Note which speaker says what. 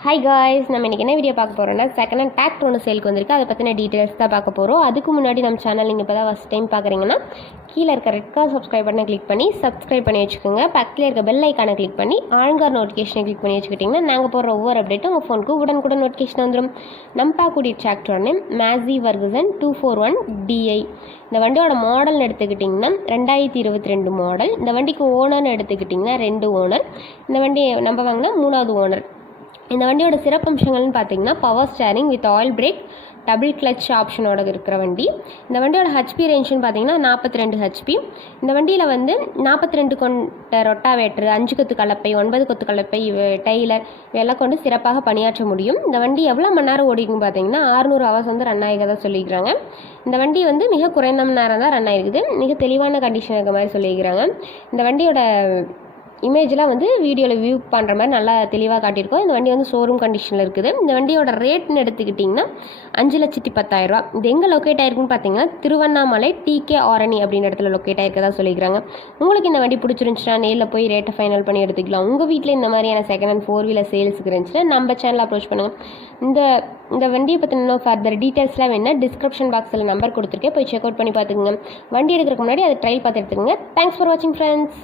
Speaker 1: Hi guys நம்ம இன்றைக்கி என்ன வீடியோ பார்க்க போகிறோம்னா செகண்ட் ஹேண்ட் டேக்ட் ஒன்று சேலுக்கு வந்திருக்கு. அதை பற்றின டீட்டெயில்ஸ் தான் பார்க்க போகிறோம் அதுக்கு முன்னாடி நம்ம சேனல் நீங்கள் இப்போ தான் ஃபஸ்ட் டைம் பார்க்குறீங்கன்னா கீழே இருக்க ரெட் கலர் சப்ஸ்கிரைப் பட்டனை கிளிக் பண்ணி சப்ஸ்கிரைப் பண்ணி வச்சுக்கோங்க. பக்கத்தில் இருக்க பெல் ஐக்கானை கிளிக் பண்ணி ஆழ்கார் நோட்டிஃபிகேஷனை கிளிக் பண்ணி வச்சுக்கிட்டிங்கன்னா நாங்கள் போகிற ஒவ்வொரு அப்டேட்டும் உங்கள் ஃபோனுக்கு உடனுக்குடன் நோட்டிஃபிகேஷன் வந்துடும் நம்ம பார்க்கக்கூடிய tractor name Massey Ferguson two four one DI இந்த வண்டியோட மாடல்னு எடுத்துக்கிட்டிங்கன்னா ரெண்டாயிரத்தி இருபத்தி ரெண்டு மாடல் இந்த வண்டிக்கு ஓனர்னு எடுத்துக்கிட்டிங்கன்னா ரெண்டு ஓனர் இந்த வண்டி நம்ம வாங்கினா மூணாவது ஓனர் இந்த வண்டியோட சிறப்பம்சங்கள்னு பார்த்தீங்கன்னா power steering with oil brake double clutch ஆப்ஷனோட இருக்கிற வண்டி. இந்த வண்டியோட ஹெச்பி ரேஞ்சுன்னு பார்த்தீங்கன்னா நாற்பத்தி ரெண்டு ஹெச்பி இந்த வண்டியில் வந்து நாற்பத்தி ரெண்டு கொண்ட ரொட்டாவேட்ரு அஞ்சு கொத்து கலப்பை ஒன்பது கொத்து கலப்பை டெய்லர் இதெல்லாம் கொண்டு சிறப்பாக பணியாற்ற முடியும். இந்த வண்டி எவ்வளோ மணி நேரம் ஓடிக்குன்னு பார்த்தீங்கன்னா ஆறுநூறு ஹவர்ஸ் வந்து ரன் ஆகிக்கிறதா சொல்லியிருக்கிறாங்க. இந்த வண்டி வந்து மிக குறைந்த மணி நேரம் தான் ரன் ஆகிருக்குது மிக தெளிவான கண்டிஷன் இருக்க மாதிரி சொல்லிக்கிறாங்க இந்த வண்டியோட இமேஜ்லாம் வந்து வீடியோவில் வியூ பண்ணுற மாதிரி நல்லா தெளிவாக காட்டியிருக்கோம். இந்த வண்டி வந்து ஷோரூம் கண்டிஷனில் இருக்குது. இந்த வண்டியோட ரேட்னு எடுத்துக்கிட்டிங்கன்னா அஞ்சு லட்சத்தி பத்தாயிரரூபா இது எங்கே லொக்கேட் ஆயிருக்குன்னு பார்த்தீங்கன்னா திருவண்ணாமலை டிகே ஆரணி அப்படின்னு இடத்துல லொக்கேட் ஆயிருக்கதா சொல்லிக்கிறாங்க உங்களுக்கு இந்த வண்டி பிடிச்சிருந்துச்சுன்னா நேரில் போய் ரேட்டை ஃபைனல் பண்ணி எடுத்துக்கலாம். உங்கள் வீட்டில் இந்த மாதிரியான செகண்ட் ஹேண்ட் ஃபோர் வீலர் சேல்ஸுக்கு இருந்துச்சுன்னா நம்ம சேனல் அப்ரோச் பண்ணுங்கள் இந்த இந்த வண்டியை பற்றின ஃபர்தர் டீட்டெயில்ஸ்லாம் வேணால் டிஸ்கிரிப்ஷன் பாக்ஸில் நம்பர் கொடுத்துருக்கேன். போய் செக் அவுட் பண்ணி பார்த்துக்குங்க. வண்டி எடுக்கிறதுக்கு முன்னாடி அதை ட்ரையல் பார்த்து எடுத்துக்கோங்க. தேங்க்ஸ் ஃபார் வாட்சிங் ஃப்ரெண்ட்ஸ்